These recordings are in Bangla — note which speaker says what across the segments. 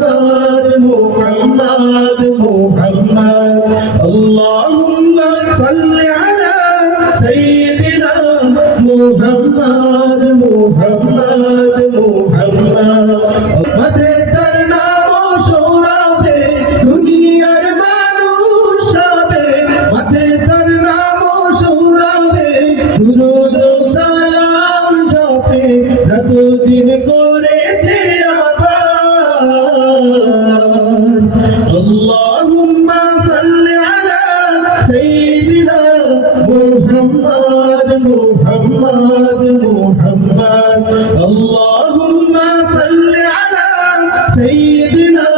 Speaker 1: محمد محمد محمد اللهم صل على سيدنا محمد محمد محمد আমাদের তার নাম সৌরাতে দুনিয়ার মানুষ সাথে আমাদের তার নাম সৌরাতে দুরুদ محمد محمد اللهم صل على سيدنا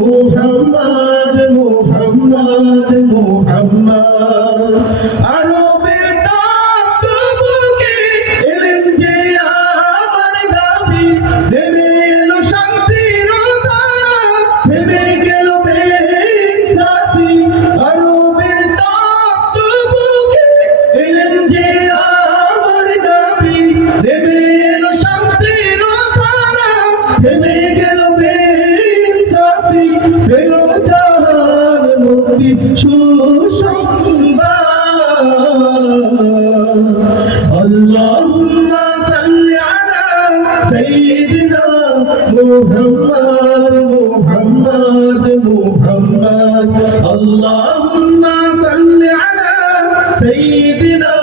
Speaker 1: محمد محمد محمد থেমে গেল বেসাফি পেল জাহান মুক্তি সুসংবাদ। আল্লাহুম্মা সাল্লি আলা সাইয়্যিদিনা মুহাম্মাদ মুহাম্মাদ মুহাম্মাদ। আল্লাহুম্মা সাল্লি আলা সাইয়্যিদিনা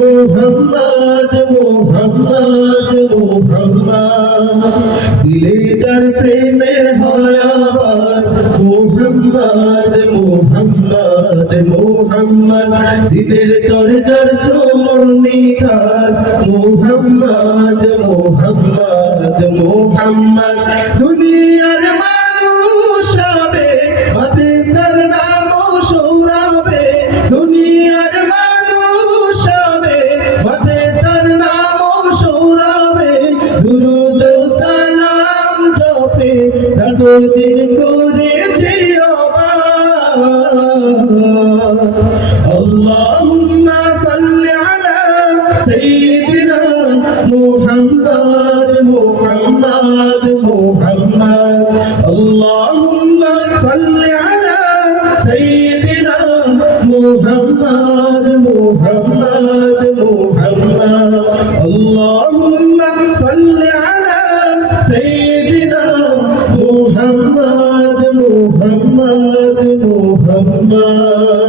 Speaker 1: মুহাম্মাদ মুহাম্মাদ মুহাম্মাদ। দিলে তার প্রেমের হয় আবার মোহাম্মদ মোহাম্মদ মোহাম্মদ। দিলের তোর তোর সোমনিকার মোহাম্মদ মোহাম্মদ প্রতিদিন করে যেও আল্লাহুম্মা সাল্লি আলা সাইয়্যিদিনা মুহাম্মাদ মুহাম্মাদ মুহাম্মাদ আল্লাহুম্মা সাল্লি আলা সাইয়্যিদিনা মুহাম্মাদ মুহাম্মাদ মুহাম্মাদ আল্লাহ محمد محمد